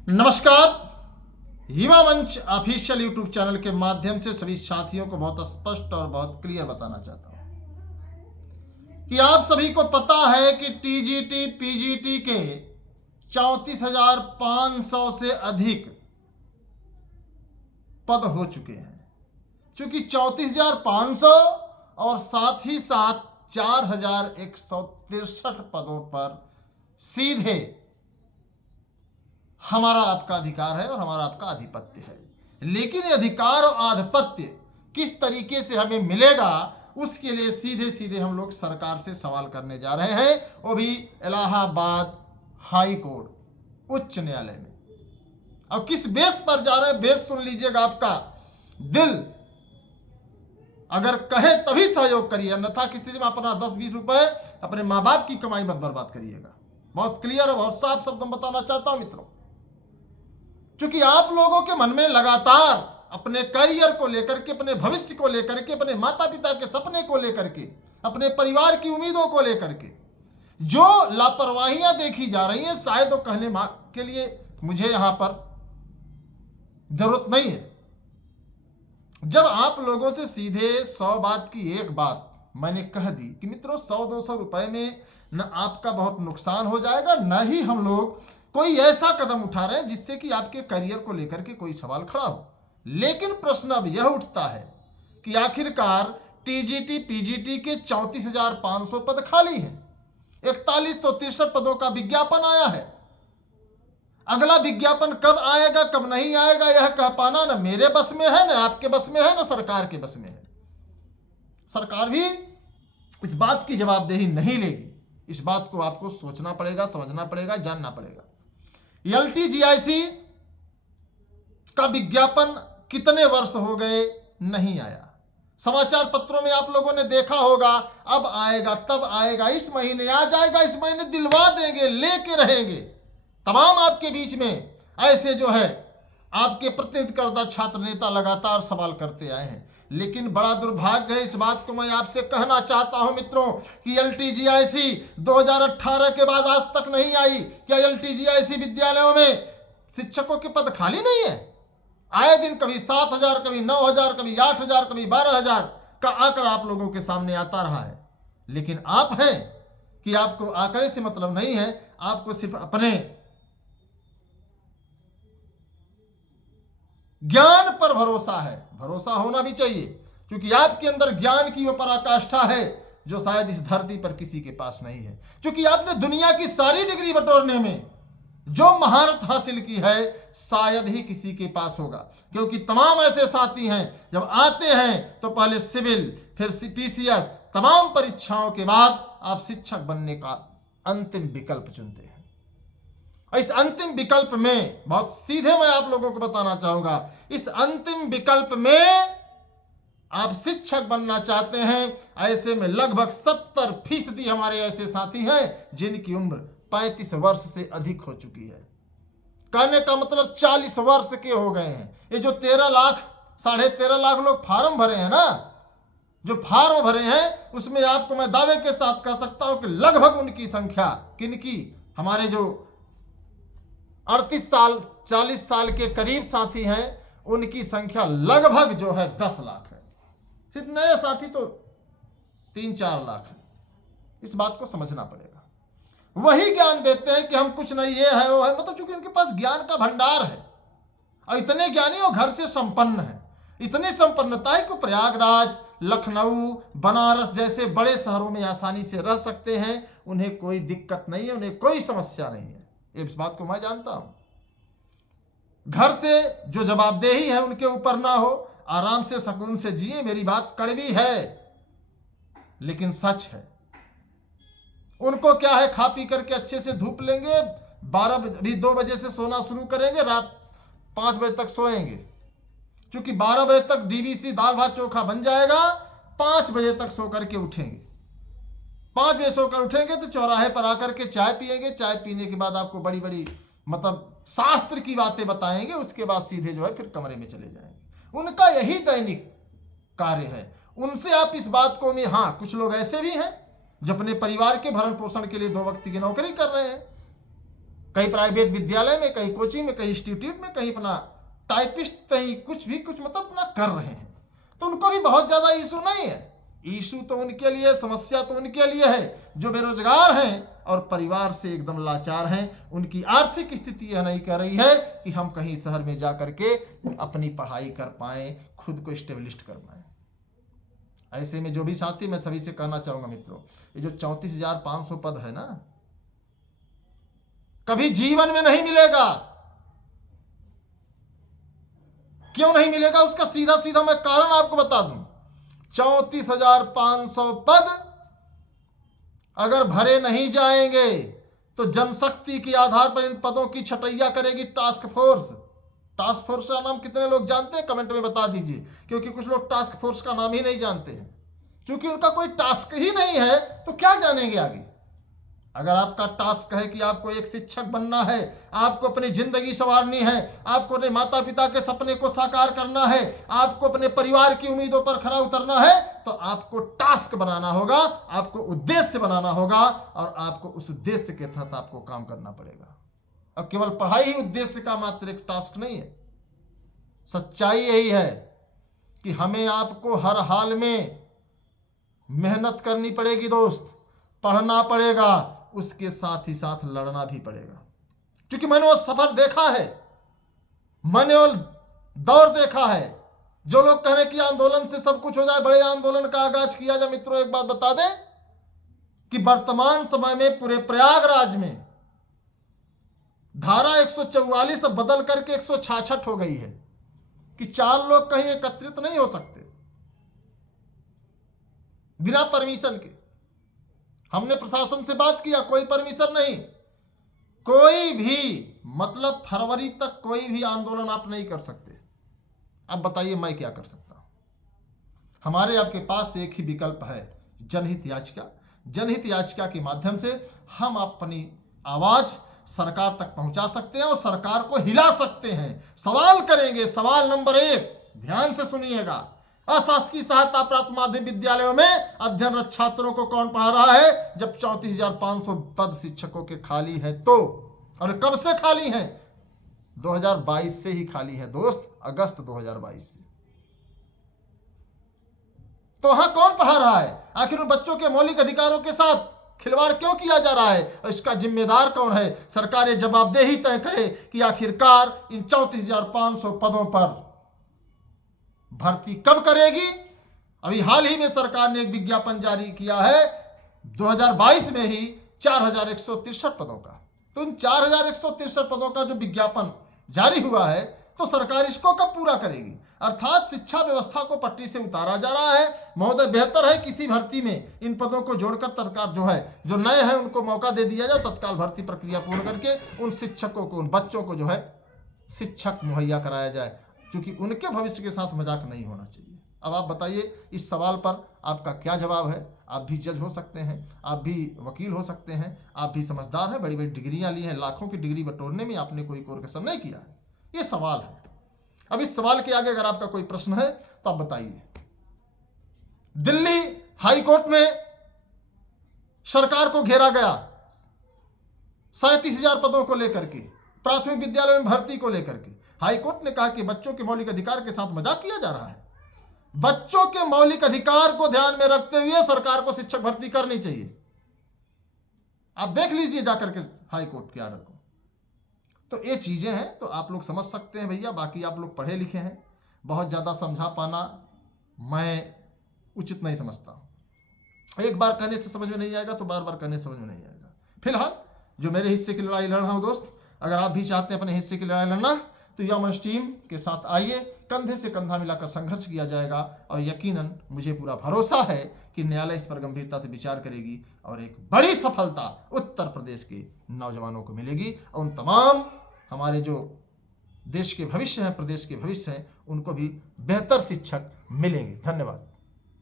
नमस्कार। युवा मंच ऑफिशियल यूट्यूब चैनल के माध्यम से सभी साथियों को बहुत स्पष्ट और बहुत क्लियर बताना चाहता हूं कि आप सभी को पता है कि टीजीटी पीजीटी के 34,500 से अधिक पद हो चुके हैं। चूंकि 34,500 और साथ ही साथ 4,163 पदों पर सीधे हमारा आपका अधिकार है और हमारा आपका आधिपत्य है। लेकिन ये अधिकार और आधिपत्य किस तरीके से हमें मिलेगा, उसके लिए सीधे सीधे हम लोग सरकार से सवाल करने जा रहे हैं, वो भी इलाहाबाद हाई कोर्ट उच्च न्यायालय में। अब किस बेस पर जा रहे हैं, बेस सुन लीजिएगा। आपका दिल अगर कहे तभी सहयोग करिए, अन्यथा की स्थिति में अपना 10-20 रुपए अपने माँ बाप की कमाई मत बर्बाद करिएगा। बहुत क्लियर और बहुत साफ शब्द में बताना चाहता हूं मित्रों, क्योंकि आप लोगों के मन में लगातार अपने करियर को लेकर के, अपने भविष्य को लेकर के, अपने माता पिता के सपने को लेकर के, अपने परिवार की उम्मीदों को लेकर के जो लापरवाहियां देखी जा रही हैं, शायद वो कहने के लिए मुझे यहां पर जरूरत नहीं है। जब आप लोगों से सीधे 100 बात की एक बात मैंने कह दी कि मित्रों 100-200 रुपए में न आपका बहुत नुकसान हो जाएगा, न ही हम लोग कोई ऐसा कदम उठा रहे हैं जिससे कि आपके करियर को लेकर के कोई सवाल खड़ा हो। लेकिन प्रश्न अब यह उठता है कि आखिरकार टीजीटी पीजीटी के 34,500 पद खाली हैं। 4163 पदों का विज्ञापन आया है। अगला विज्ञापन कब आएगा कब नहीं आएगा यह कह पाना न मेरे बस में है, न आपके बस में है, न सरकार के बस में है। सरकार भी इस बात की जवाबदेही नहीं लेगी। इस बात को आपको सोचना पड़ेगा, समझना पड़ेगा, जानना पड़ेगा। एलटीजीआईसी का विज्ञापन कितने वर्ष हो गए नहीं आया। समाचार पत्रों में आप लोगों ने देखा होगा, अब आएगा तब आएगा, इस महीने आ जाएगा, इस महीने दिलवा देंगे, लेके रहेंगे। तमाम आपके बीच में ऐसे जो है आपके प्रतिनिधित्व करता छात्र नेता लगातार सवाल करते आए हैं। लेकिन बड़ा दुर्भाग्य है, इस बात को मैं आपसे कहना चाहता हूं मित्रों कि एलटीजीआईसी 2018 के बाद आज तक नहीं आई। क्या एलटीजीआईसी विद्यालयों में शिक्षकों के पद खाली नहीं है? आए दिन कभी 7,000, कभी 9,000, कभी 8,000, कभी 12,000 का आंकड़ा आप लोगों के सामने आता रहा है। लेकिन आप हैं कि आपको आंकड़े से मतलब नहीं है, आपको सिर्फ अपने ज्ञान पर भरोसा है। भरोसा होना भी चाहिए, क्योंकि आपके अंदर ज्ञान की वो पराकाष्ठा है जो शायद इस धरती पर किसी के पास नहीं है। क्योंकि आपने दुनिया की सारी डिग्री बटोरने में जो महारत हासिल की है शायद ही किसी के पास होगा। क्योंकि तमाम ऐसे साथी हैं, जब आते हैं तो पहले सिविल, फिर पीसीएस, तमाम परीक्षाओं के बाद आप शिक्षक बनने का अंतिम विकल्प चुनते हैं। इस अंतिम विकल्प में बहुत सीधे मैं आप लोगों को बताना चाहूंगा, इस अंतिम विकल्प में आप शिक्षक बनना चाहते हैं, ऐसे में लगभग 70% हमारे ऐसे साथी हैं जिनकी उम्र 35 वर्ष से अधिक हो चुकी है। कहने का मतलब 40 वर्ष के हो गए हैं। ये जो 13 लाख 13.5 लाख लोग फार्म भरे हैं ना, जो फार्म भरे हैं, उसमें आपको मैं दावे के साथ कह सकता हूं कि लगभग उनकी संख्या, किनकी, हमारे जो 38 साल 40 साल के करीब साथी हैं, उनकी संख्या लगभग जो है 10 लाख है। सिर्फ नए साथी तो 3-4 लाख है। इस बात को समझना पड़ेगा। वही ज्ञान देते हैं कि हम कुछ नहीं, ये है वो है, मतलब चूंकि उनके पास ज्ञान का भंडार है और इतने ज्ञानी और घर से संपन्न है, इतनी संपन्नता है कि प्रयागराज, लखनऊ, बनारस जैसे बड़े शहरों में आसानी से रह सकते हैं। उन्हें कोई दिक्कत नहीं है, उन्हें कोई समस्या नहीं है। इस बात को मैं जानता हूं। घर से जो जवाबदेही है उनके ऊपर ना हो, आराम से सुकून से जिए। मेरी बात कड़वी है लेकिन सच है। उनको क्या है, खा पी करके अच्छे से धूप लेंगे, 2 बजे से सोना शुरू करेंगे, रात 5 बजे तक सोएंगे। क्योंकि 12 बजे तक डीवीसी दाल भात चोखा बन जाएगा, 5 बजे तक सो करके उठेंगे। 5 बजे सोकर उठेंगे तो चौराहे पर आकर के चाय पिएंगे। चाय पीने के बाद आपको बड़ी बड़ी मतलब शास्त्र की बातें बताएंगे। उसके बाद सीधे जो है फिर कमरे में चले जाएंगे। उनका यही दैनिक कार्य है। उनसे आप इस बात को में, हाँ कुछ लोग ऐसे भी हैं जो अपने परिवार के भरण पोषण के लिए 2 वक्त की नौकरी कर रहे हैं, कहीं प्राइवेट विद्यालय में, कहीं कोचिंग में, कहीं इंस्टीट्यूट में, कहीं अपना टाइपिस्ट, कहीं कुछ मतलब अपना कर रहे हैं। तो उनको भी बहुत ज्यादा इशू नहीं है। इशू तो उनके लिए, समस्या तो उनके लिए है जो बेरोजगार हैं और परिवार से एकदम लाचार हैं। उनकी आर्थिक स्थिति यह नहीं कर रही है कि हम कहीं शहर में जा करके अपनी पढ़ाई कर पाएं, खुद को स्टेबलिश कर पाएं। ऐसे में जो भी साथी, मैं सभी से कहना चाहूंगा मित्रों, ये जो 34,500 पद है ना, कभी जीवन में नहीं मिलेगा। क्यों नहीं मिलेगा? उसका सीधा सीधा मैं कारण आपको बता दूं। 34,500 पद अगर भरे नहीं जाएंगे तो जनशक्ति के आधार पर इन पदों की छटैया करेगी टास्क फोर्स। टास्क फोर्स का नाम कितने लोग जानते हैं? कमेंट में बता दीजिए, क्योंकि कुछ लोग टास्क फोर्स का नाम ही नहीं जानते हैं। क्योंकि उनका कोई टास्क ही नहीं है तो क्या जानेंगे आगे। अगर आपका टास्क है कि आपको एक शिक्षक बनना है, आपको अपनी जिंदगी संवारनी है, आपको अपने माता पिता के सपने को साकार करना है, आपको अपने परिवार की उम्मीदों पर खरा उतरना है, तो आपको टास्क बनाना होगा, आपको उद्देश्य बनाना होगा और आपको उस उद्देश्य के तहत आपको काम करना पड़ेगा। अब केवल पढ़ाई ही उद्देश्य का मात्र एक टास्क नहीं है। सच्चाई यही है कि हमें आपको हर हाल में मेहनत करनी पड़ेगी दोस्त, पढ़ना पड़ेगा, उसके साथ ही साथ लड़ना भी पड़ेगा। क्योंकि मैंने वो सफर देखा है, मैंने वो दौर देखा है। जो लोग कह रहे कि आंदोलन से सब कुछ हो जाए, बड़े आंदोलन का आगाज किया जाए, मित्रों एक बात बता दें कि वर्तमान समय में पूरे प्रयागराज में धारा 144 बदल करके 166 हो गई है कि 4 लोग कहीं एकत्रित नहीं हो सकते बिना परमिशन के। हमने प्रशासन से बात किया, कोई परमिशन नहीं, कोई भी मतलब फरवरी तक कोई भी आंदोलन आप नहीं कर सकते। अब बताइए मैं क्या कर सकता हूं? हमारे आपके पास एक ही विकल्प है, जनहित याचिका। जनहित याचिका के माध्यम से हम अपनी आवाज सरकार तक पहुंचा सकते हैं और सरकार को हिला सकते हैं। सवाल करेंगे। सवाल नंबर 1, ध्यान से सुनिएगा। अशासकीय सहायता प्राप्त माध्यमिक विद्यालयों में अध्ययनरत छात्रों को कौन पढ़ा रहा है जब 34,500 पद शिक्षकों के खाली हैं तो? और कब से खाली हैं? 2022 से ही खाली है दोस्त, अगस्त 2022 से। तो वहां कौन पढ़ा रहा है? आखिर उन बच्चों के मौलिक अधिकारों के साथ खिलवाड़ क्यों किया जा रहा है और इसका जिम्मेदार कौन है? सरकार ये जवाबदेही तय करे कि आखिरकार इन 34,500 पदों पर भर्ती कब करेगी। अभी हाल ही में सरकार ने एक विज्ञापन जारी किया है 2022 में ही 4,163 पदों का। तो इन 4,163 पदों का जो विज्ञापन जारी हुआ है तो सरकार इसको कब पूरा करेगी? अर्थात शिक्षा व्यवस्था को पटरी से उतारा जा रहा है। महोदय, बेहतर है किसी भर्ती में इन पदों को जोड़कर तत्काल जो नए हैं उनको मौका दे दिया जाए, तत्काल भर्ती प्रक्रिया पूर्ण करके उन शिक्षकों को, उन बच्चों को शिक्षक मुहैया कराया जाए, क्योंकि उनके भविष्य के साथ मजाक नहीं होना चाहिए। अब आप बताइए इस सवाल पर आपका क्या जवाब है? आप भी जज हो सकते हैं, आप भी वकील हो सकते हैं, आप भी समझदार हैं, बड़ी बड़ी डिग्रियां ली हैं, लाखों की डिग्री बटोरने में आपने कोई कोर्कसन नहीं किया है। ये सवाल है। अब इस सवाल के आगे अगर आपका कोई प्रश्न है तो आप बताइए। दिल्ली हाई कोर्ट में सरकार को घेरा गया 37,000 पदों को लेकर के, प्राथमिक विद्यालय में भर्ती को लेकर के। हाई कोर्ट ने कहा कि बच्चों के मौलिक अधिकार के साथ मजाक किया जा रहा है। बच्चों के मौलिक अधिकार को ध्यान में रखते हुए सरकार को शिक्षक भर्ती करनी चाहिए। आप देख लीजिए जाकर के हाई कोर्ट के ऑर्डर को। तो ये चीजें हैं, तो आप लोग समझ सकते हैं भैया। बाकी आप लोग पढ़े लिखे हैं, बहुत ज्यादा समझा पाना मैं उचित नहीं समझता हूं। एक बार कहने से समझ में नहीं आएगा तो बार बार कहने से समझ में नहीं आएगा। फिलहाल जो मेरे हिस्से की लड़ाई लड़ रहा हूं दोस्त, अगर आप भी चाहते हैं अपने हिस्से की लड़ाई लड़ना तो युवा मंच टीम के साथ आइए, कंधे से कंधा मिलाकर संघर्ष किया जाएगा और यकीनन मुझे पूरा भरोसा है कि न्यायालय इस पर गंभीरता से विचार करेगी और एक बड़ी सफलता उत्तर प्रदेश के नौजवानों को मिलेगी और उन तमाम हमारे जो देश के भविष्य हैं, प्रदेश के भविष्य हैं, उनको भी बेहतर शिक्षक मिलेंगे। धन्यवाद।